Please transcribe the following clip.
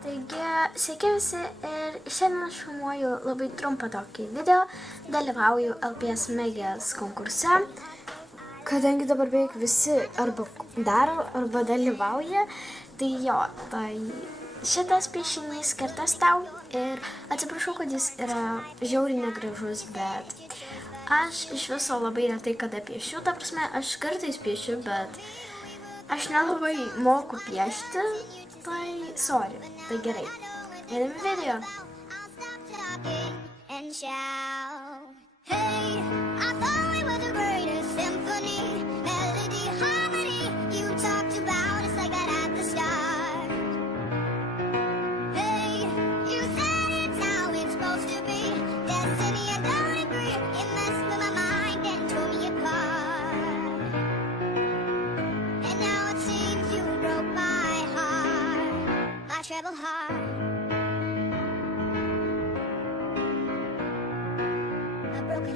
Taigi, sveiki visi ir šiandien aš filmuoju labai trumpą tokį video, dalyvauju LPS Megės konkurse, kadangi dabar beveik visi arba daro, arba dalyvauja, tai jo, tai šitas piešinys skirtas tau ir atsiprašau, kad jis yra žiauriai negražus, bet aš iš viso labai retai kada piešiu, ta prasme, aš kartais piešiu, bet aš nelabai moku piešti, tai sorry, tai gerai. Einam į video. Travel hard. A broken heart.